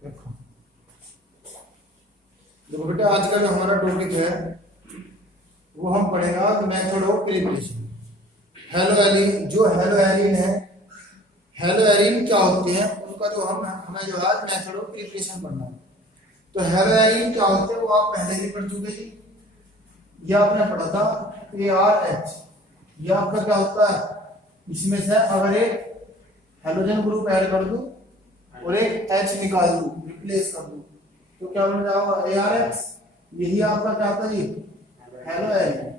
देखो देखो बेटा, आज का जो हमारा टॉपिक है वो हम पढ़ेगा method of preparation. Hello Erin, जो हेलो एरिन है, हेलो एरिन क्या होते हैं उनका जो हमें जो है मेथड ऑफ प्रिपरेशन पढ़ना है। तो हेलो एरिन क्या होते हैं वो आप पहले भी पढ़ चुके जी, ये आपने पढ़ा था ARH। ये आपका क्या होता है, इसमें से अगर एक हेलोजन ग्रुप ऐड कर दूं और एक H निकाल दूं, रिप्लेस कर दूं, तो क्या बन जाएगा ARX। यही आपका क्या होता है जी, हेलो एरिन,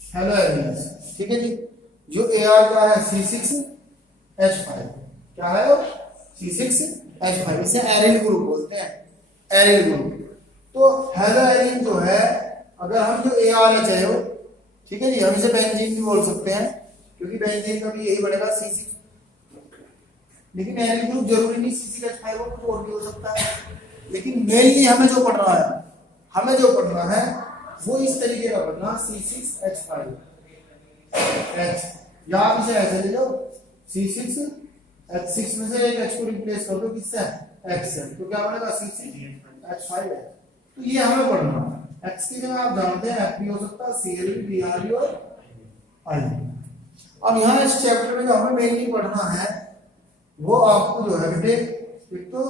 हेलो एरिन। ठीक है जी। जो AR का है C6H5, क्या है वो C6H5, इसे एरिन ग्रुप बोलते हैं, एरिन ग्रुप। तो हेलो एरिन जो है, अगर हम जो ARH है वो, ठीक है जी, हम इसे बेंजीन भी बोल सकते हैं क्योंकि बेंजीन का भी यही बनेगा C6। लेकिन एरिन ग्रुप जरूरी नहीं C6H5 हो, कुछ और भी हो सकता है। लेकिन मेनली हमें जो पढ़ना है वो इस तरीके का पढ़ना, C6H5 H, या आप इसे ऐसे ले लो C6H6 में से एक H को रिप्लेस कर दो किससे, X से, तो क्या बनेगा C6H5 है। तो ये हमें पढ़ना है। X की जगह आप जानते हैं F भी हो सकता है, Cl भी, Br भी और I। अब यहाँ इस चैप्टर में जो हमें मेनली पढ़ना है वो आपको जो है बेटे, एक तो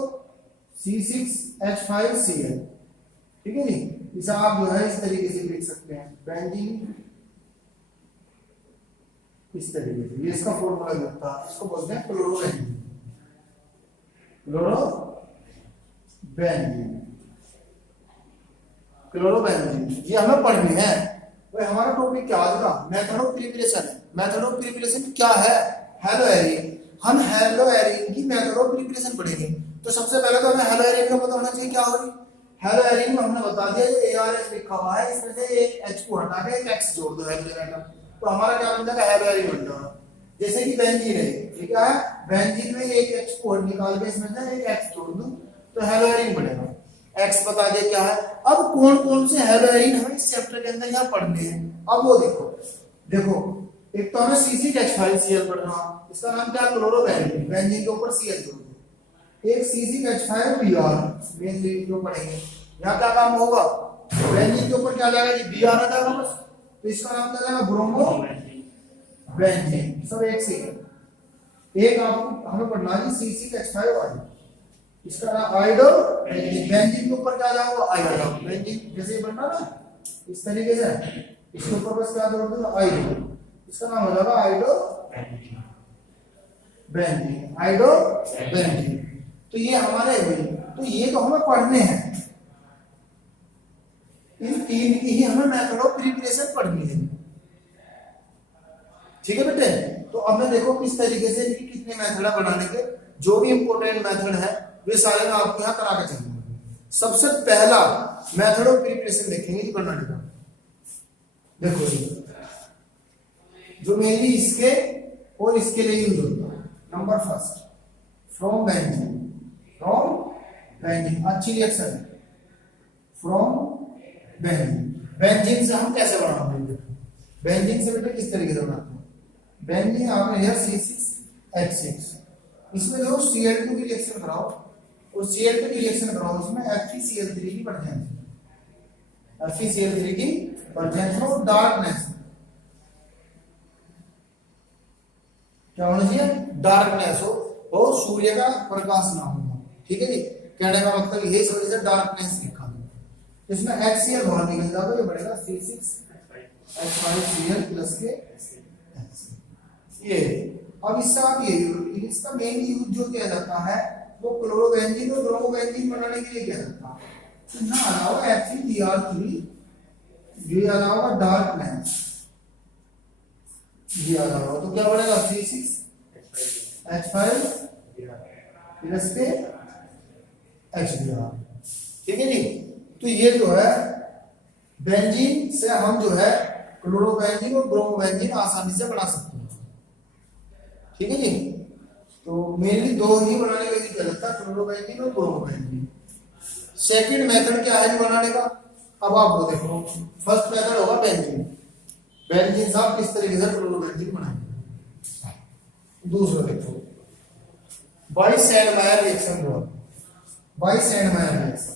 C6H5Cl, ठीक है जी, इसे आप जो है इस तरीके से लिख सकते हैं, बेंजीन इस तरीके से। ये इसका फॉर्मूला लगता है, इसको बोलते हैं क्लोरोबेंजीन, क्लोरोबेंजीन, क्लोरोबेंजीन। ये हमें पढ़नी है। भाई हमारा टॉपिक क्या आज का, मेथड ऑफ प्रिपरेशन है। मेथड ऑफ प्रिपरेशन क्या है, हेलो एरिन। हम हेलो एरिन की मेथड ऑफ प्रिपरेशन पढ़ेंगे। तो सबसे पहले तो हमें हेलो एरिन का पता होना चाहिए क्या होगी। हेलो एरिन में हमने बता दिया जो ARH लिखा हुआ है, इसमें से एक H को हटा के एक X जोड़ दो हेलोजन एटम, तो हमारा क्या बन जाएगा, हेलो एरिन बन जाएगा। जैसे कि बेंजीन है, ये क्या है, बेंजीन में एक H को निकाल के इसमें से एक X जोड़ दूं तो हेलो एरिन बनेगा। X बता दिया क्या है। अब कौन कौन से हेलो एरिन हमें इस चैप्टर के अंदर यहाँ पढ़ने हैं, अब वो देखो एक तो हमें C6H5Cl पढ़ना, इसका नाम क्या है, क्लोरोबेंजीन। बेंजीन के ऊपर Cl जोड़ दो। एक C6H5Br, मेनली जो पढ़ेंगे यहाँ क्या काम होगा, बेंजीन के ऊपर क्या जाएगा जी, Br आ जाएगा बस, तो इसका नाम क्या जाएगा, ब्रोमो बेंजीन। सब एक से एक आपको हमें पढ़ना है C6H5I, इसका नाम आइडो बेंजीन। बेंजीन के ऊपर क्या जाएगा, आई आ जाएगा, बेंजीन जैसे ये बनना ना इस तरीके से, इसके ऊपर बस क्या जोड़ दो, आइडो, इसका नाम हो जाएगा आइडो बेंजीन, आइडो बेंजीन। तो ये हमारे हुई, तो ये तो हमें पढ़ने हैं, इन तीन की ही हमें मेथड ऑफ प्रिपरेशन पढ़नी है। ठीक है बेटे। तो अब मैं देखो किस तरीके से इनकी कितने मेथड है बनाने के, जो भी इंपॉर्टेंट मेथड है वे सारे मैं आपको यहाँ करा के चलूंगा। सबसे पहला मेथड ऑफ प्रिपरेशन देखेंगे जी बनाने का। देखो जी, जो मेनली इसके और इसके लिए यूज होता है। Number first, from benzene, from benzene, अच्छी रिएक्शन है, फ्रॉम बेंजीन। बेंजीन से हम कैसे बनाते हैं, बेंजीन से बेटे किस तरीके से बनाते हैं, बेंजीन आपने यह C6H6, इसमें जो Cl2 की रिएक्शन कराओ और Cl2 की रिएक्शन कराओ, उसमें FeCl3 की प्रेजेंस, FeCl3 की प्रेजेंस और डार्कनेस, क्या होना चाहिए, डार्कनेस हो और सूर्य का प्रकाश ना होना। ठीक है जी, कहने का मतलब यही, इस वजह से डार्कनेस लिखा है। इसमें HCl बाहर निकल जाएगा, ये बढ़ेगा C6H5Cl प्लस के ये। अब इससे आप ये इसका मेन यूज जो किया जाता है वो क्लोरोबेंजीन और ब्रोमोबेंजीन बनाने के लिए किया जाता है। तो यहाँ आ जाओगा FeBr3, ये आ जाओगा डार्कनेस, ये आ जाओगा, तो क्या बनेगा C6H5 प्लस के HBr। ठीक है जी। तो ये जो है बेंजीन से हम जो है क्लोरोबेंजीन और ब्रोमोबेंजीन आसानी से बना सकते हैं। ठीक है जी। तो मेनली दो ही बनाने का क्या लगता है, क्लोरोबेंजीन और ब्रोमोबेंजीन। सेकंड मेथड क्या है बनाने का, अब आपको देखो, फर्स्ट मेथड होगा बेंजीन। बेंजीन से आप किस तरीके से क्लोरोबेंजीन बनाएंगे। दूसरा देखो, बाइसेंडमायर रिएक्शन द्वारा, बाइसेंडमायर रिएक्शन।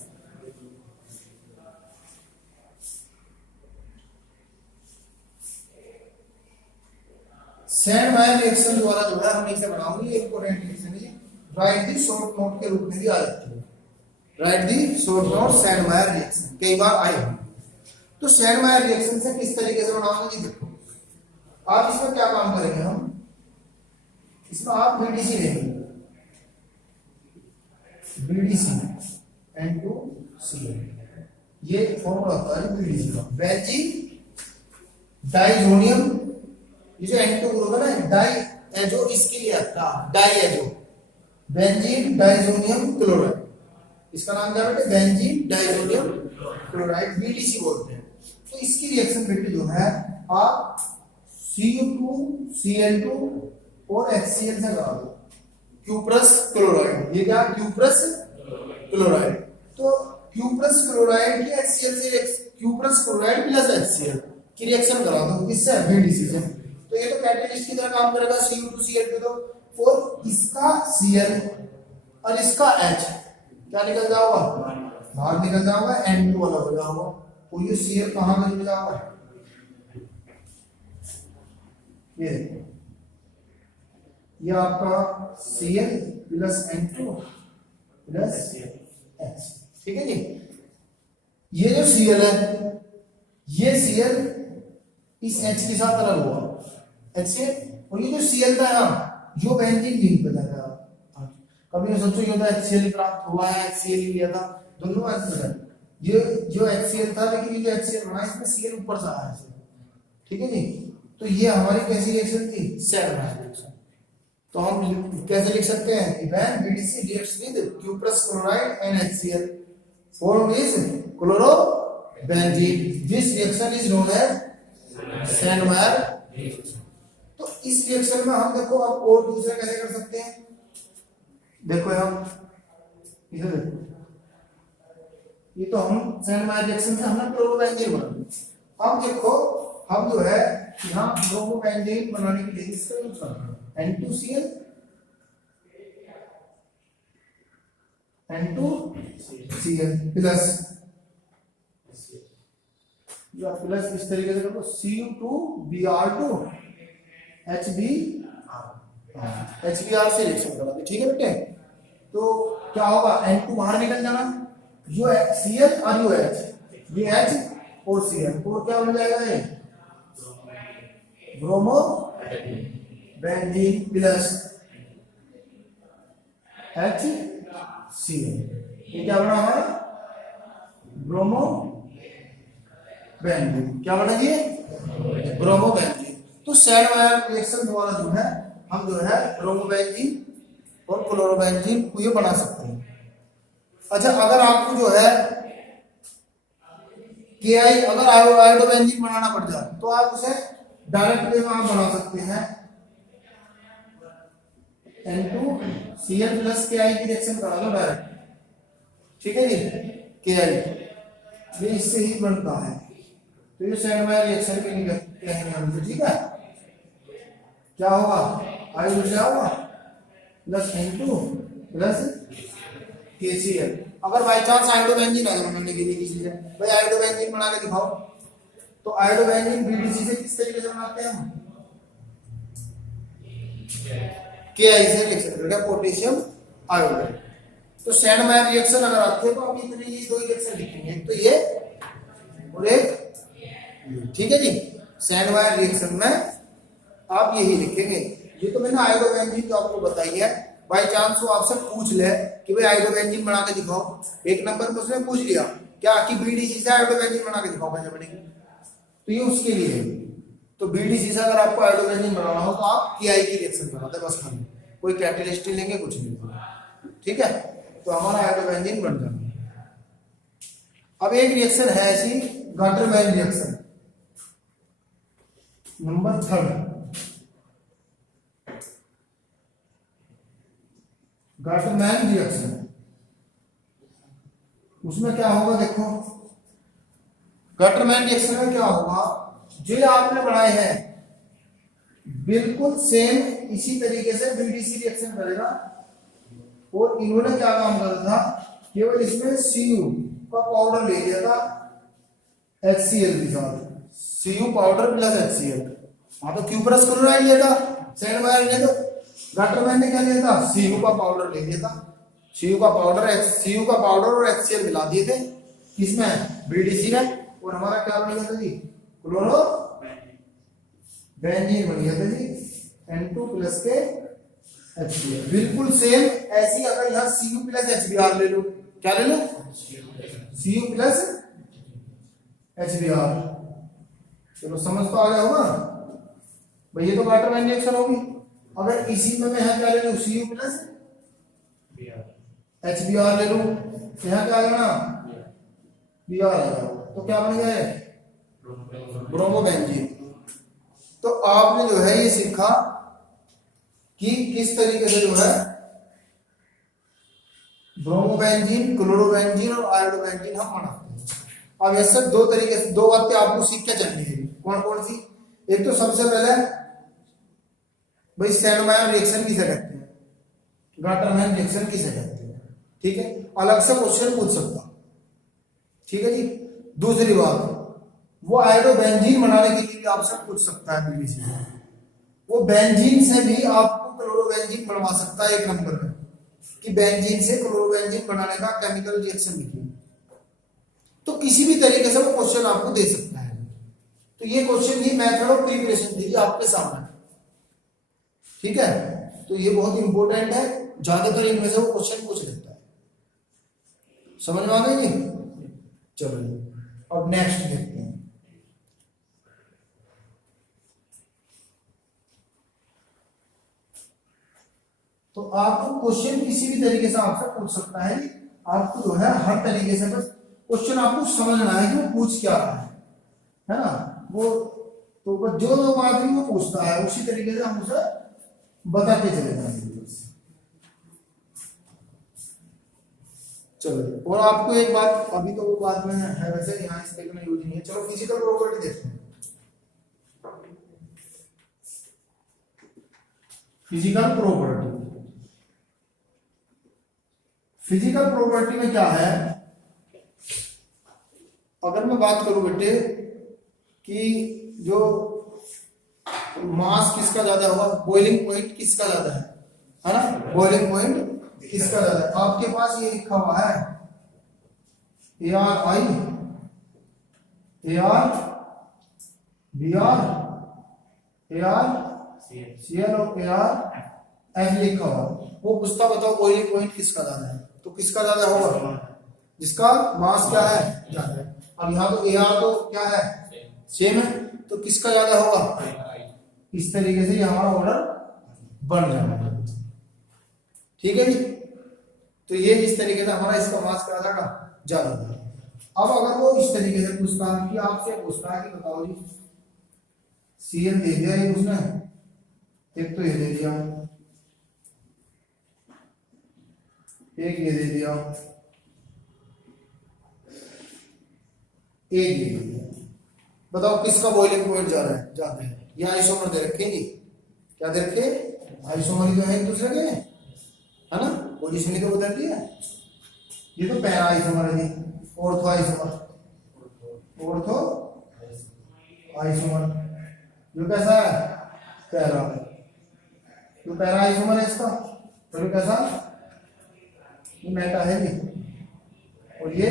सेंडमायर रिएक्शन द्वारा जो है हम इसे बनाएंगे, ये इंपॉर्टेंट रिएक्शन है, राइट दी शॉर्ट नोट के रूप में भी आ जाती है, write the short note Sandmeyer reaction कई बार आए हैं। तो सेंडमायर रिएक्शन से किस तरीके से बनाओगे जी, देखो आप इसमें क्या काम करेंगे, हम इसमें आप बीडीसी लेंगे, बीडीसी N2Cl, ये फॉर्मूला होता है बीडीसी का, बेंजीन डाइजोनियम, ये जो N2 होगा ना डाई एजो, इसके लिए आता diazo, benzene diazonium chloride, इसका नाम क्या बेटे, बेंजीन डाइजोनियम क्लोराइड, बीडीसी बोलते हैं। तो इसकी रिएक्शन बेटे जो है आप Cu2Cl2 और HCl से करा दो, क्यूप्रस क्लोराइड, ये क्या क्यूप्रस क्लोराइड, तो क्यूप्रस क्लोराइड की HCl से, क्यूप्रस क्लोराइड प्लस HCl की रिएक्शन करा दो, किससे, बीडीसी से। तो ये तो कैटलिस्ट की तरह काम करेगा, Cu2Cl2, तो और इसका Cl और इसका H क्या निकल जाओगा, बाहर निकल जाओगा, N2 अलग हो जाओगा, और ये Cl कहां पर निकल जाओगा, ये देखो ये आपका Cl plus N2 plus H, ठीक है जी। ये जो Cl है, ये Cl इस H के साथ अलग हुआ, HCl, और ये जो Cl था यहाँ, जो बेंजीन लिंक पे था, कभी ने सोचो ये तो HCl प्राप्त हुआ है, HCl लिया था, दोनों आंसर है, ये जो HCl था, लेकिन ये जो HCl बना इसमें Cl ऊपर से आया है, ठीक है जी। तो ये हमारी कैसी रिएक्शन थी, सेंडमायर रिएक्शन। तो हम कैसे लिख सकते हैं, when BDC reacts with cuprous chloride and HCl form is chlorobenzene, this reaction is known as Sandmeyer reaction. तो इस रिएक्शन में हम देखो अब और दूसरे कैसे कर सकते हैं, देखो हम इधर देखो, ये तो हम सेंडमायर रिएक्शन से हमने क्लोरोबेंजीन बना दिया। अब देखो हम जो है यहाँ क्लोरोबेंजीन बनाने के लिए इसका यूज कर रहे हैं, N2Cl प्लस, या प्लस इस तरीके से देखो Cu2Br2 HBr से रिएक्शन करा दे, ठीक है बेटे। तो क्या होगा, N2 बाहर निकल जाना, जो Cl और जो H, ये H और Cl, तो क्या बन जाएगा, ये ब्रोमो बेंजीन प्लस HCl, ये क्या बना हमारा, ब्रोमो बेंजीन, क्या बना ये, ब्रोमो बेंजीन। तो सेंडमायर रिएक्शन द्वारा जो है हम जो है ब्रोमो बेंजीन और क्लोरोबेंजीन को ये बना सकते हैं। अच्छा, अगर आपको जो है KI अगर आयोडोबेंजीन बनाना पड़ जाए तो आप उसे डायरेक्ट वे में आप बना सकते हैं, N2Cl प्लस KI की रिएक्शन करा दो डायरेक्ट, ठीक है जी, KI ये इससे ही बनता है। तो ये सेंडमायर रिएक्शन के लिए कहेंगे हम, ठीक है। क्या होगा, आयु क्या होगा, प्लस N2 प्लस KCl। अगर बाई चांस आयोडोबेंजीन है बनाने के लिए किसी से, भाई आयोडोबेंजीन बना के दिखाओ, तो आयोडोबेंजीन बीडीसी से किस तरीके से बनाते हैं हम, KI से रिएक्शन करेगा, पोटेशियम आयोडाइड। तो सेंडमायर रिएक्शन अगर आते हैं तो आप इतने ये दो रिएक्शन लिखेंगे, एक तो ये और एक, ठीक है जी। सेंडमायर रिएक्शन में आप यही लिखेंगे, ये तो मैंने आयोडोबेंजीन जो आपको बताई है, बाई चांस वो आपसे पूछ ले कि भाई आयोडोबेंजीन बना के दिखाओ, एक नंबर पर उसने पूछ लिया क्या कि बीडीसी से आयोडोबेंजीन बना के दिखाओ कैसे बनेगी, तो ये उसके लिए है। तो बीडीसी से अगर आपको आयोडोबेंजीन बनाना हो तो आप KI की रिएक्शन बनाते बस, खाली कोई कैटलिस्ट नहीं लेंगे, कुछ नहीं, ठीक है। तो हमारा आयोडोबेंजीन बन जाएगा। अब एक रिएक्शन है ऐसी, Gattermann reaction, number 3, Gattermann reaction. उसमें क्या होगा, देखो गाटरमैन रिएक्शन में क्या होगा, जो आपने बनाए हैं बिल्कुल सेम इसी तरीके से बीडीसी रिएक्शन करेगा, और इन्होंने क्या काम करा था, केवल इसमें Cu का पाउडर ले लिया था HCl के साथ, Cu पाउडर प्लस HCl। हाँ तो क्यूपरस क्लोराइड लिया था सैंडमायर ने, तो गाटरमैन ने क्या लिया था, Cu का पाउडर ले लिया था। Cu का पाउडर और HCl मिला दिए थे इसमें BDC में, और हमारा क्या बन गया था जी, क्लोरो बेंजीन बन गया था जी, N2 प्लस के HCl। बिल्कुल सेम ऐसी अगर यहाँ Cu प्लस HBr ले लो, क्या ले लो, Cu प्लस HBr। चलो समझ तो आ गया होगा भाई, ये तो गाटरमैन रिएक्शन होगी। अगर इसी में मैं यहाँ क्या ले लूँ, Cu प्लस HBr ले लूँ, तो यहाँ क्या लेना, Br आ जाएगा, तो क्या बन गया है, ब्रोमोबेंजीन। तो आपने जो है ये सीखा कि किस तरीके से जो है ब्रोमोबेंजीन, क्लोरोबेंजीन और आयोडोबेंजीन हम बनाते हैं। अब ऐसे दो तरीके से दो बातें आपको सीख के चलनी है। कौन कौन सी, एक तो सबसे पहले भाई सैंडमायर रिएक्शन किसे कहते हैं, गाटरमैन रिएक्शन किसे कहते हैं, ठीक है, अलग से क्वेश्चन पूछ सकता, ठीक है जी। दूसरी बात, वो आयोडोबेंजीन बनाने के लिए भी आपसे पूछ सकता है बीबीसी, वो बेंजीन से भी आपको क्लोरोबेंजीन बनवा सकता है एक नंबर में, कि बेंजीन से क्लोरोबेंजीन बनाने का केमिकल रिएक्शन लिखिए। तो किसी भी तरीके से वो क्वेश्चन आपको दे सकता है। तो ये क्वेश्चन, ये मेथड ऑफ प्रिपरेशन थी आपके सामने, ठीक है। तो ये बहुत इंपॉर्टेंट है, ज्यादातर इनमें से वो क्वेश्चन पूछ लेता है। समझ में आ गई जी। चलो अब नेक्स्ट देखते हैं। तो आपको क्वेश्चन किसी भी तरीके से आपसे पूछ सकता है, आपको जो है हर तरीके से बस क्वेश्चन आपको समझना है कि वो पूछ क्या रहा है ना। वो तो बस जो लोग आदमी वो पूछता है उसी तरीके से हम उसे बताते चले जाएंगे। चलो, और आपको एक बात, अभी तो वो बात में है वैसे, यहाँ इस तरीके में यूज नहीं है। चलो फिजिकल प्रॉपर्टी देखते हैं। फिजिकल प्रॉपर्टी, फिजिकल प्रॉपर्टी में क्या है, अगर मैं बात करूं बेटे कि जो मास किसका ज्यादा होगा, बॉइलिंग पॉइंट किसका ज्यादा है ना, बॉइलिंग पॉइंट किसका ज्यादा है। आपके पास ये लिखा हुआ है ARI, AR, BR, AR, CL और AR F लिखा हुआ। वो पूछता बताओ बॉइलिंग पॉइंट किसका ज्यादा है, तो किसका ज्यादा होगा, जिसका मास क्या है ज्यादा है। अब यहाँ तो AR तो क्या है सेम है, तो किसका ज्यादा होगा। इस तरीके से ये हमारा ऑर्डर बन जाएगा, ठीक है जी। तो ये इस तरीके से हमारा इसका मास क्या जाएगा, ज्यादा होगा। अब अगर वो इस तरीके से पूछता है कि आपसे पूछता है कि बताओ जी CL दे दिया ये उसने, एक तो ये दे दिया, एक ये दे दिया, एक ये दे दिया, बताओ किसका बॉइलिंग पॉइंट ज्यादा है, ज्यादा है। ये आइसोमर दे रखे जी, क्या दे रखे, आइसोमर ही तो है एक दूसरे के, है ना, पोजीशन ही तो बदल रही है। ये तो पैरा आइसोमर है जी, ऑर्थो आइसोमर, ऑर्थो आइसोमर, जो कैसा है पैरा, जो पैरा आइसोमर है इसका, तो ये कैसा, ये मेटा है जी, और ये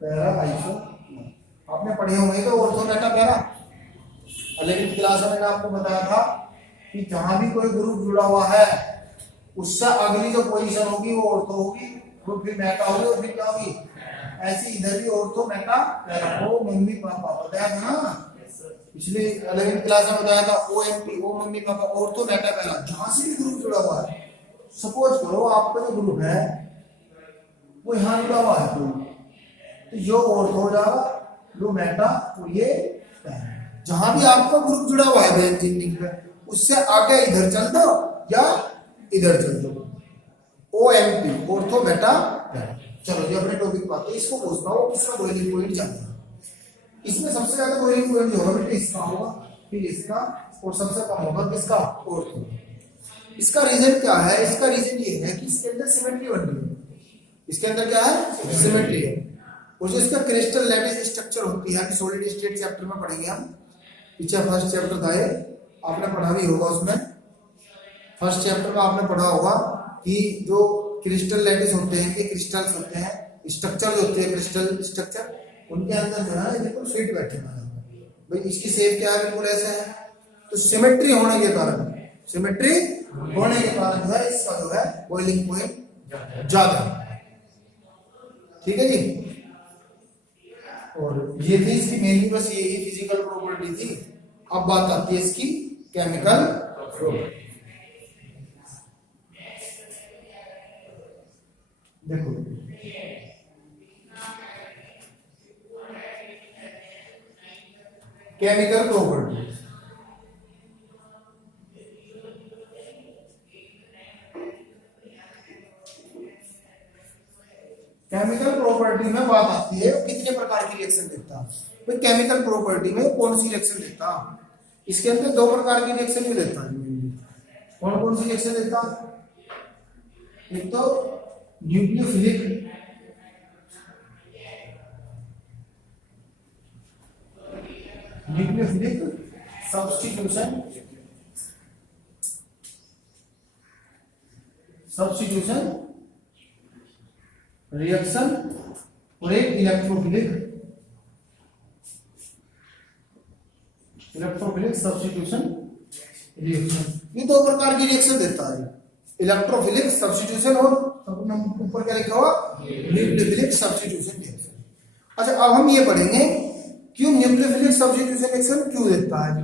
पैरा आइसोमर। आपने पढ़े होंगे तो ऑर्थो मेटा पैरा। 11वीं क्लास में मैंने आपको बताया था कि जहां भी कोई ग्रुप जुड़ा हुआ है उससे अगली जो पोजीशन होगी वो ऑर्थो होगी, वो फिर मेटा होगी, और फिर क्या होगी, ऐसी इधर भी ऑर्थो मेटा पैरा। वो मम्मी पापा बताया था ना पिछले 11वीं क्लास में, बताया था OMP, O mummy papa, ortho meta para. जहां से भी ग्रुप जुड़ा हुआ है, सपोज करो आपका जो ग्रुप है वो यहाँ जुड़ा हुआ है तो जो ऑर्थो हो जाएगा, जो मेटा, और ये पैरा। जहां भी आपका ग्रुप जुड़ा हुआ है बेंजीन लिंक पे, उससे आगे इधर चल दो या इधर चल दो, OMP, ऑर्थो मेटा पैरा। चलो ये अपने टॉपिक पर आते हैं। इसको पूछना हो किसका बॉइलिंग पॉइंट ज्यादा है। इसमें सबसे ज्यादा बॉइलिंग पॉइंट जो होगा बेटा इसका होगा, फिर इसका, और सबसे कम होगा किसका, ऑर्थो। इसका रीजन क्या है? इसका रीजन ये है कि इसके अंदर सिमेट्री बन रही है। इसके अंदर क्या है? सिमेट्री है। और जो इसका क्रिस्टल लैटिस स्ट्रक्चर होती है कि सॉलिड स्टेट चैप्टर में पढ़ेंगे हम, पीछे फर्स्ट चैप्टर था ये, आपने पढ़ा भी होगा। उसमें फर्स्ट चैप्टर में आपने पढ़ा होगा कि जो क्रिस्टल लैटिस होते हैं, कि क्रिस्टल्स होते हैं, स्ट्रक्चर जो होते हैं क्रिस्टल स्ट्रक्चर, उनके अंदर जो है बिल्कुल फिट बैठे हुए हैं भाई। इसकी शेप क्या है? बिल्कुल ऐसे है। तो सिमेट्री होने के कारण, सिमेट्री होने के कारण जो है इसका जो है बॉइलिंग पॉइंट ज्यादा है। ठीक है जी। और ये थी इसकी मेनली बस यही फिजिकल प्रॉपर्टी थी। अब बात आती है इसकी केमिकल प्रॉपर्टी। देखो केमिकल प्रॉपर्टी, केमिकल प्रॉपर्टी में बात आती है कितने प्रकार की रिएक्शन देता है भाई। केमिकल प्रॉपर्टी में कौन सी रिएक्शन देता? इसके अंदर दो प्रकार की रिएक्शन भी देता है। कौन कौन सी रिएक्शन देता? एक तो nucleophilic, nucleophilic substitution, substitution reaction, और एक इलेक्ट्रोफिलिक, इलेक्ट्रोफिलिक सब्स्टिट्यूशन रिएक्शन। ये दो प्रकार की रिएक्शन देता है, इलेक्ट्रोफिलिक सब्स्टिट्यूशन और ऊपर क्या लिखा हुआ? Nucleophilic substitution reaction. अच्छा, अब हम ये पढ़ेंगे क्यों न्यूक्लियोफिलिक सब्स्टिट्यूशन रिएक्शन क्यों देता है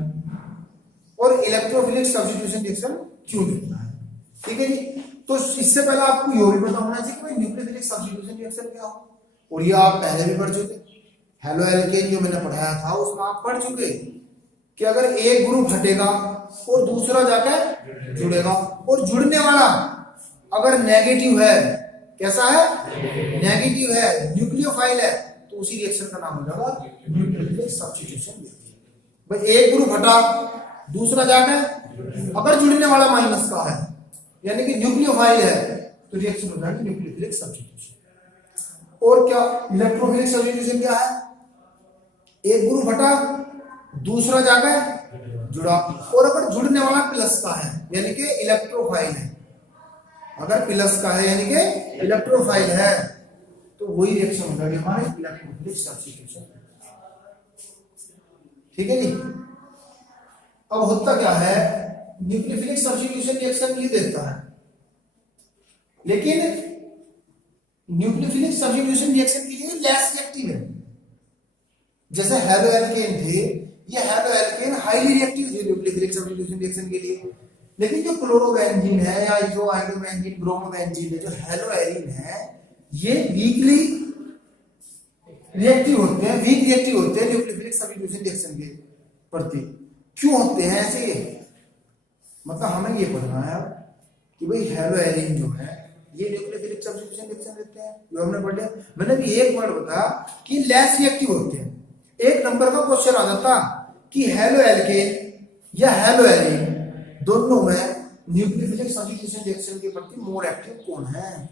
और इलेक्ट्रोफिलिक सब्स्टिट्यूशन रिएक्शन क्यों देता है। ठीक है जी। तो इससे पहले आपको ये भी पता होना चाहिए कि भाई न्यूक्लियोफिलिक सब्स्टिट्यूशन रिएक्शन क्या हो, और ये आप पहले भी पढ़ चुके। हेलो एल्केन जो मैंने पढ़ाया था उसमें आप पढ़ चुके कि अगर एक ग्रुप हटेगा और दूसरा जाकर जुड़ेगा, और जुड़ने वाला अगर नेगेटिव है, कैसा है? नेगेटिव है, न्यूक्लियोफाइल है, तो उसी रिएक्शन का नाम हो जाएगा न्यूक्लियोफिलिक सब्स्टिट्यूशन रिएक्शन। भाई एक ग्रुप हटा, दूसरा जाकर अगर जुड़ने वाला माइनस का है यानी कि न्यूक्लियोफाइल है, तो रिएक्शन हो जाएगी न्यूक्लियोफिलिक सब्स्टिट्यूशन। और क्या इलेक्ट्रोफिलिक सब्स्टिट्यूशन क्या है? एक ग्रुप हटा, दूसरा जाकर जुड़ा, और अगर जुड़ने वाला प्लस का है यानी कि इलेक्ट्रोफाइल है, अगर प्लस का है यानी कि इलेक्ट्रोफाइल है, तो वही रिएक्शन हो जाएगी हमारे इलेक्ट्रोफिलिक सब्स्टिट्यूशन। ठीक है जी। अब होता क्या है, न्यूक्लियोफिलिक सब्स्टिट्यूशन रिएक्शन ये देता है, लेकिन न्यूक्लियोफिलिक सब्स्टिट्यूशन रिएक्शन के लिए लेस रिएक्टिव है। जैसे हेलो एल्केन थे, ये हेलो एल्केन हाईली रिएक्टिव थे न्यूक्लियोफिलिक सब्स्टिट्यूशन रिएक्शन के लिए, लेकिन जो क्लोरोबेंजीन है या जो आइसोबेंजीन, ब्रोमोबेंजीन है, जो हेलो एरिन है, ये वीकली रिएक्टिव होते हैं, वीक रिएक्टिव होते हैं न्यूक्लियोफिलिक सब्स्टिट्यूशन रिएक्शन के प्रति। क्यों होते हैं ऐसे? मतलब हमें ये पढ़ना है कि भाई हेलो एरिन जो है ये न्यूक्लियोफिलिक सब्स्टिट्यूशन रिएक्शन देते हैं, जो हमने पढ़ लिया। मैंने भी एक वर्ड बताया कि लेस रिएक्टिव होते हैं। एक नंबर का क्वेश्चन आ जाता कि हेलो एल्केन या हेलो एरिन दोनों में न्यूक्लियोफिलिक सब्स्टिट्यूशन रिएक्शन के प्रति मोर एक्टिव कौन है?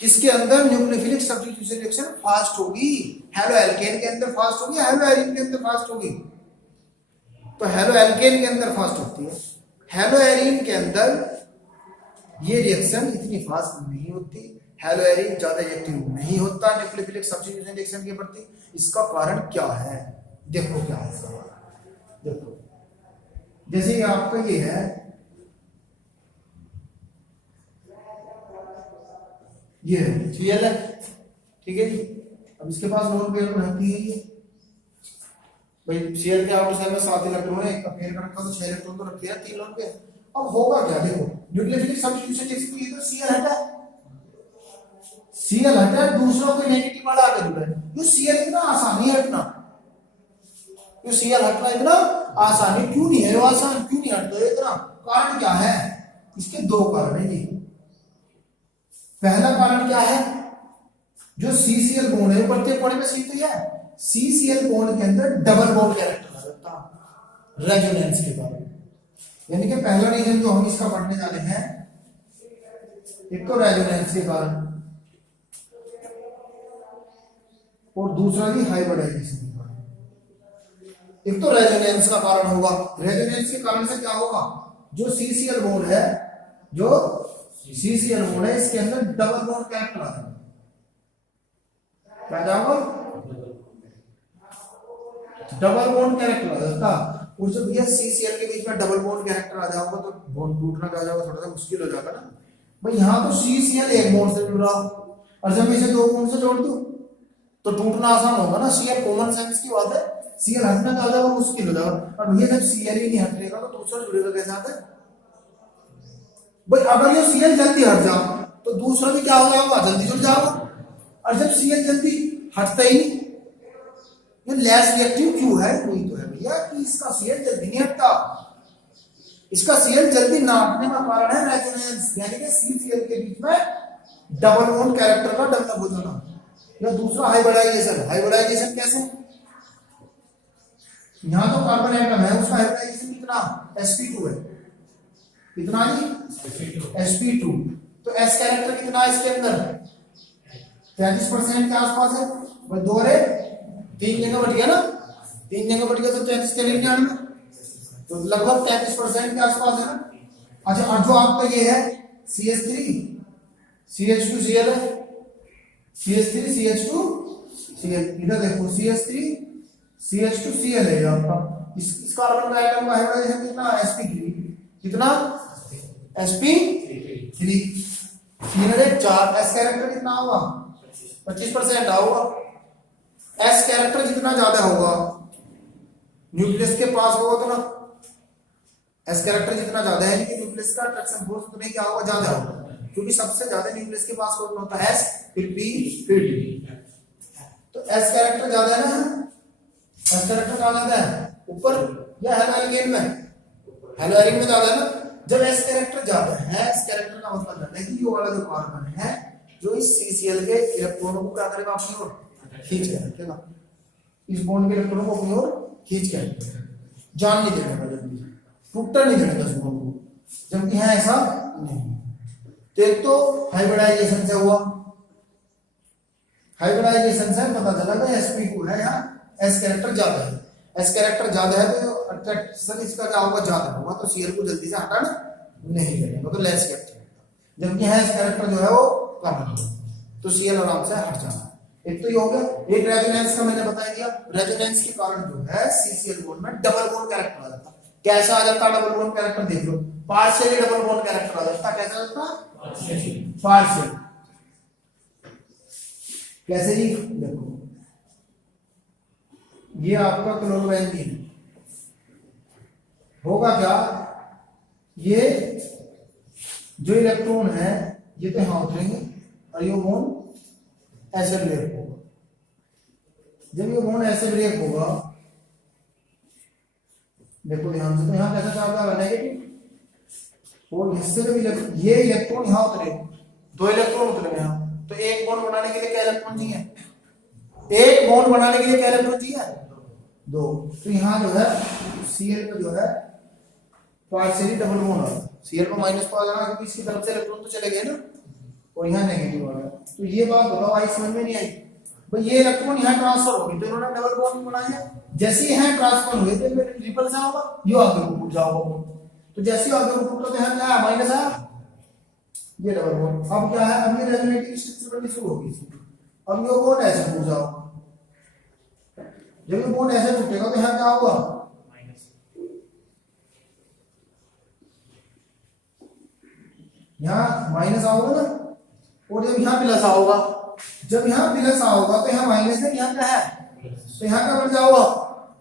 किसके अंदर न्यूक्लियोफिलिक सब्स्टिट्यूशन रिएक्शन फास्ट होगी? हेलो एल्केन के अंदर फास्ट होगी या हेलो एरिन के अंदर फास्ट होगी? तो हेलो एल्केन के अंदर फास्ट होती है, हेलो एरिन के अंदर ये रिएक्शन इतनी फास्ट नहीं होती। हेलो एरिन ज्यादा रिएक्टिव नहीं होता न्यूक्लियोफिलिक सब्स्टिट्यूशन रिएक्शन के प्रति। इसका कारण क्या है? देखो क्या है सवाल। देखो जैसे कि आपका ये है, ये है Cl है, ठीक है जी। अब इसके पास लोन पेयर रहती है ये भाई, Cl के आउटर सेल में 7 इलेक्ट्रॉन है, एक पेयर का रखा तो 6 इलेक्ट्रॉन तो रखे हैं 3 लोन पे। अब होगा क्या? देखो न्यूक्लियोफिलिक सब्स्टिट्यूशन रिएक्शन की इधर Cl हटा, Cl हटा, दूसरा कोई नेगेटिव वाला आके जुड़ा है। ये Cl इतना आसानी है हटना, ये Cl हटना इतना आसानी क्यों नहीं है? आसान क्यों नहीं हटता इतना? कारण क्या है? इसके दो कारण है जी। पहला कारण क्या है? जो CCl बॉन्ड है, प्रत्येक बॉन्ड में C तो है, CCl बॉन्ड के अंदर डबल बॉन्ड कैरेक्टर आ जाता रेजोनेंस के कारण। यानी कि पहला रीजन जो हम इसका पढ़ने जा रहे हैं, एक तो रेजोनेंस के कारण और दूसरा भी हाइब्रिडाइजेशन के कारण। एक तो रेजोनेंस का कारण होगा, रेजोनेंस के कारण से क्या होगा, जो सीसीएल बॉन्ड है, जो सीसीएल बॉन्ड है इसके अंदर डबल बॉन्ड कैरेक्टर आ जाएगा। क्या जाएगा, डबल बॉन्ड कैरेक्टर आ जाता। और जब ये सीसीएल के बीच में डबल बॉन्ड कैरेक्टर आ जाएगा तो बॉन्ड टूटना क्या जाएगा, थोड़ा सा मुश्किल हो जाएगा ना भाई। यहाँ तो सीसीएल एक बॉन्ड से जुड़ रहा हो और जब इसे दो बॉन्ड से जोड़ दूं तो टूटना आसान होगा ना। सीएल कॉमन सेंस की बात है, सीएल हटना क्या जाएगा, मुश्किल हो जाएगा। और ये जब सीएल ही नहीं हटेगा तो दूसरा जुड़ेगा कैसे आता है भाई। अगर ये सीएल जल्दी हट जाओ तो दूसरा भी क्या हो जाएगा, जल्दी जुड़ जाएगा। और जब सीएल जल्दी हटता ही नहीं, ये लेस रिएक्टिव क्यों है, वही तो है भैया कि इसका सीएल जल्दी नहीं हटता। इसका सीएल जल्दी ना हटने का कारण है रेजोनेंस, यानी कि सीसीएल के बीच में डबल बॉन्ड कैरेक्टर का डेवलप हो जाना। या दूसरा हाइब्रिडाइजेशन। हाइब्रिडाइजेशन कैसे, यहां तो कार्बन एटम है, उसका हाइब्रिडाइजेशन कितना, sp2 है। कितना जी, sp2। तो s कैरेक्टर कितना है इसके अंदर, 33% के आसपास है भाई। दो रे तीन जगह बढ़ गया ना, तीन जगह बढ़ गया तो 33 के लिए में तो लगभग 33% के आसपास है ना। अच्छा, और जो आपका ये है CH3 CH2Cl है, CH3 CH2Cl, इधर देखो CH3 CH2Cl है आपका। इस कार्बन का एटम का हाइब्रिडाइजेशन कितना, sp3। कितना, sp3। 4 s कैरेक्टर कितना होगा, 25% होगा। s कैरेक्टर जितना ज्यादा होगा न्यूक्लियस के पास होगा तो ना, s कैरेक्टर जितना ज्यादा है कि न्यूक्लियस का अट्रैक्शन फोर्स उतना ही क्या होगा, ज्यादा होगा। क्योंकि सबसे ज्यादा न्यूक्लियस के पास कौन होता है, s, फिर p, फिर d। तो s कैरेक्टर ज्यादा है ना, s कैरेक्टर कहां ज्यादा है, ऊपर या हेलो एल्केन में, हेलो एल्केन में ज्यादा है ना। जब s कैरेक्टर ज्यादा है, s कैरेक्टर का मतलब ज्यादा है कि ये वाला जो कार्बन है जो इस CCl के इलेक्ट्रॉनों को क्या करेगा, अपनी ओर खींच के रखेगा। इस बॉन्ड के इलेक्ट्रॉनों को अपनी ओर खींच के रखेगा, जान नहीं देगा, जल्दी टूटने नहीं देगा इस बॉन्ड को, जबकि है ऐसा नहीं। तो एक तो हाइब्रिडाइजेशन से हुआ, हाइब्रिडाइजेशन से पता चला कि sp2 है, यहाँ s कैरेक्टर ज्यादा है। s कैरेक्टर ज्यादा है तो अट्रैक्शन इसका क्या होगा, ज्यादा होगा, तो Cl को जल्दी से हटाना नहीं करेगा, तो लेस कैरेक्टर। जबकि है s कैरेक्टर जो है वो कम है तो Cl आराम से हट जाना है। एक तो ये हो गया। एक रेजोनेंस का मैंने बता दिया, रेजोनेंस के कारण जो है CCl बॉन्ड में डबल बॉन्ड कैरेक्टर आ जाता। कैसा आ जाता डबल बॉन्ड कैरेक्टर, देख लो, पार्शियली डबल बॉन्ड कैरेक्टर आ जाता। कैसा आ जाता, पार्शियल। कैसे जी, देखो ये आपका क्लोरोबेंजीन होगा क्या, ये जो इलेक्ट्रॉन है ये तो यहां उतरेंगे और ये बॉन्ड ऐसे ब्रेक होगा। जब ये बॉन्ड ऐसे ब्रेक होगा, देखो ध्यान से, तो यहां कैसा चार्ज आ रहा है, नेगेटिव। और इससे जब ये इलेक्ट्रॉन यहां उतरे, दो इलेक्ट्रॉन उतरे यहां, तो एक बॉन्ड बनाने के लिए क्या इलेक्ट्रॉन चाहिए, एक बॉन्ड बनाने के लिए क्या इलेक्ट्रॉन चाहिए, दो। तो यहां जो है Cl का जो है पार्शियली डबल बॉन्ड आ रहा है। Cl को माइनस को आ जाना क्योंकि इसकी तरफ से इलेक्ट्रॉन तो चले गए ना, और यहाँ नेगेटिव आ रहा है। तो ये बात बताओ, आई समझ में नहीं आई भाई। ये इलेक्ट्रॉन यहाँ ट्रांसफर होगी तो इन्होंने डबल बॉन्ड बनाया, जैसे ही यहाँ ट्रांसफर हुए तो ये रिपल से होगा, ये आगे को टूट जाओगा। तो जैसे ही आगे को टूटा तो यहाँ क्या माइनस आया, ये डबल बॉन्ड। अब क्या है, अब ये रेजोनेटिव स्ट्रक्चर बननी शुरू होगी। अब ये बॉन्ड ऐसे टूट जाओ, जब ये बॉन्ड ऐसे टूटेगा तो यहाँ क्या होगा, यहाँ माइनस आओगे ना, और जब यहाँ प्लस आओगा, जब यहाँ प्लस आओगा तो यहाँ माइनस है, यहाँ क्या है, तो यहाँ क्या बन जाओगा,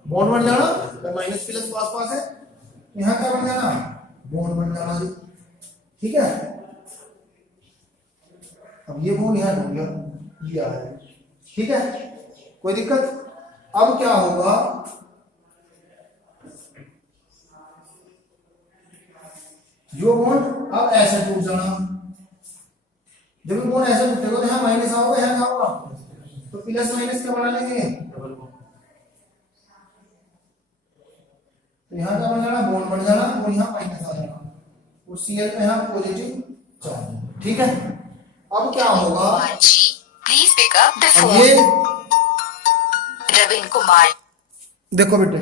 बॉन्ड बन जाना। तो माइनस प्लस पास पास है, यहाँ क्या बन जाना, बॉन्ड बन जाना जी, ठीक है। अब ये बॉन्ड यहाँ बन गया, ये आ रहा है, ठीक है, कोई दिक्कत। अब क्या होगा, जो बॉन्ड अब ऐसे टूट जाना, जब बॉन्ड ऐसे टूटेगा तो यहाँ माइनस आओगे, यहाँ क्या होगा, तो प्लस माइनस क्या बना लेंगे, डबल बॉन्ड। तो यहाँ क्या बन जाना, बॉन्ड बन जाना, और यहाँ माइनस तो Cl में यहाँ पॉजिटिव चार्ज। ठीक है, अब क्या होगा, प्लीज पिक अप द अब फोन। ये रविंद्र कुमार, देखो बेटे,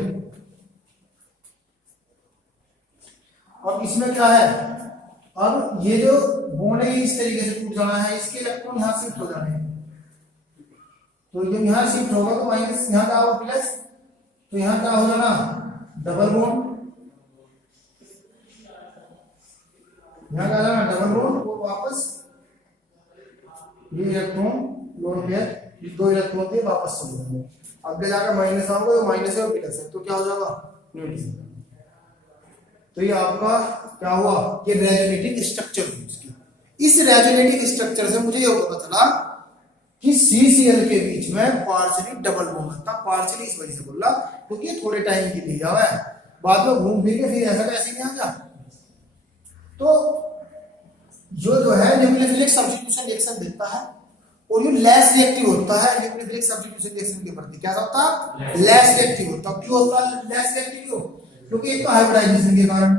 अब इसमें क्या है, अब ये जो बॉन्ड है इस तरीके से टूट जाना है, इसके इलेक्ट्रॉन यहाँ शिफ्ट हो जाने हैं। तो जब यहाँ शिफ्ट होगा तो माइनस यहाँ का होगा प्लस, तो यहाँ क्या हो जाना डबल बॉन्ड, यहाँ का जाना डबल बॉन्ड, और वापस ये इलेक्ट्रॉन लोन पेयर, ये दो इलेक्ट्रॉन थे वापस चले जाएंगे। आगे जाकर माइनस आओगे, तो माइनस है और प्लस है, तो क्या हो जाएगा न्यूट्रल। तो ये आपका क्या हुआ, ये रेजोनेटिंग स्ट्रक्चर हुई इसकी। इस रेजोनेटिंग स्ट्रक्चर से मुझे ये पता चला कि CCl के बीच में पार्शियली डबल बॉन्ड था। पार्शियली इस वजह से बोला क्योंकि ये थोड़े टाइम के लिए आया है, बाद में घूम फिर के फिर ऐसा कैसे नहीं आ गया। तो जो है न्यूक्लियोफिलिक सब्स्टिट्यूशन रिएक्शन देता है, और ये लेस रिएक्टिव होता है न्यूक्लियोफिलिक सब्स्टिट्यूशन रिएक्शन के प्रति। क्या होता है, लेस रिएक्टिव होता है। क्यों होता है लेस रिएक्टिव, क्योंकि एक तो हाइब्रिडाइजेशन के कारण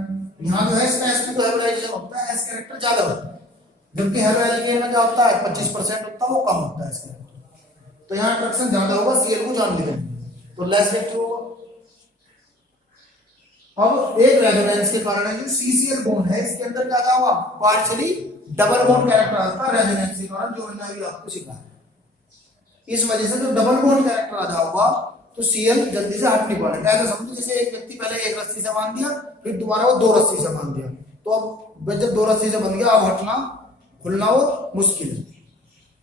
यहाँ जो है इसमें sp2 हाइब्रिडाइजेशन होता है, s कैरेक्टर ज्यादा होता है, जबकि हेलो एल्केन में क्या होता है 25% होता है, वो कम होता है इसका। तो यहाँ अट्रैक्शन ज्यादा होगा, Cl को जान देंगे, तो लेस रिएक्टिव होगा। अब एक रेजोनेंस के कारण है जो CCl बॉन्ड है, इसके अंदर क्या होगा, पार्शियली डबल बॉन्ड कैरेक्टर आता है रेजोनेंस के कारण, जो मैंने अभी आपको सिखाया। इस वजह से जो डबल बॉन्ड कैरेक्टर आ जाएगा तो Cl जल्दी से हट नहीं पाएगा। ऐसा समझो जैसे एक व्यक्ति पहले एक रस्सी से बांध दिया, फिर दोबारा वो दो रस्सी से बांध दिया, तो अब जब दो रस्सी से बंध गया, अब हटना खुलना वो मुश्किल है।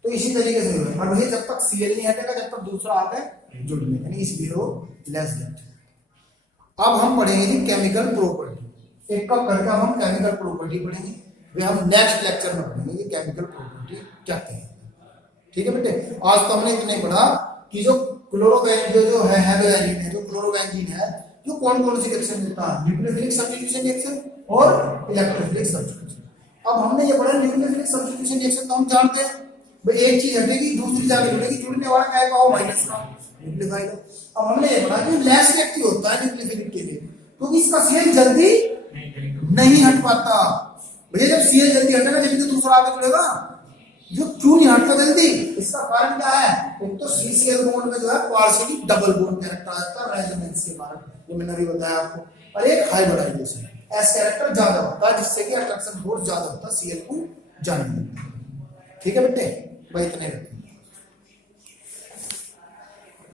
तो इसी तरीके से और वही जब तक Cl नहीं हटेगा, जब तक दूसरा आगे जुड़ने, यानी इसलिए वो लेस रिएक्टिव। अब हम पढ़ेंगे जी केमिकल प्रॉपर्टी, एक का करके हम केमिकल प्रॉपर्टी पढ़ेंगे, वे हम नेक्स्ट लेक्चर में पढ़ेंगे कि केमिकल प्रॉपर्टी क्या है। ठीक है बेटे, आज तो हमने इतना ही पढ़ा कि जो क्लोरोबेंजीन जो है हेलोएरिन है, जो क्लोरोबेंजीन है, जो कौन कौन सी रिएक्शन देता है, न्यूक्लियोफिलिक सब्स्टिट्यूशन रिएक्शन और इलेक्ट्रोफिलिक सब्स्टिट्यूशन। अब हमने ये पढ़ा न्यूक्लियोफिलिक सब्स्टिट्यूशन रिएक्शन तो हम जानते हैं भाई, एक चीज हटेगी दूसरी जाके जुड़ेगी, जुड़ने वाला क्या है माइनस का न्यूक्लियोफाइल। अब हमने ये पढ़ा कि लेस रिएक्टिव होता है न्यूक्लियोफिलिक के लिए, क्योंकि इसका Cl जल्दी नहीं हट पाता। भैया जब Cl जल्दी हटेगा जल्दी तो दूसरा आगे जुड़ेगा, जो क्यों नहीं हटता जल्दी, इसका कारण क्या है, एक तो CCl बॉन्ड में जो है पार्शियली डबल बॉन्ड कैरेक्टर आता है रेजोनेंस के कारण, जो मैंने अभी बताया आपको, और एक हाइब्रिडाइजेशन s कैरेक्टर ज्यादा होता है, जिससे कि अट्रैक्शन फोर्स ज्यादा होता है Cl को जाने देता है। ठीक है बेटे, भाई इतने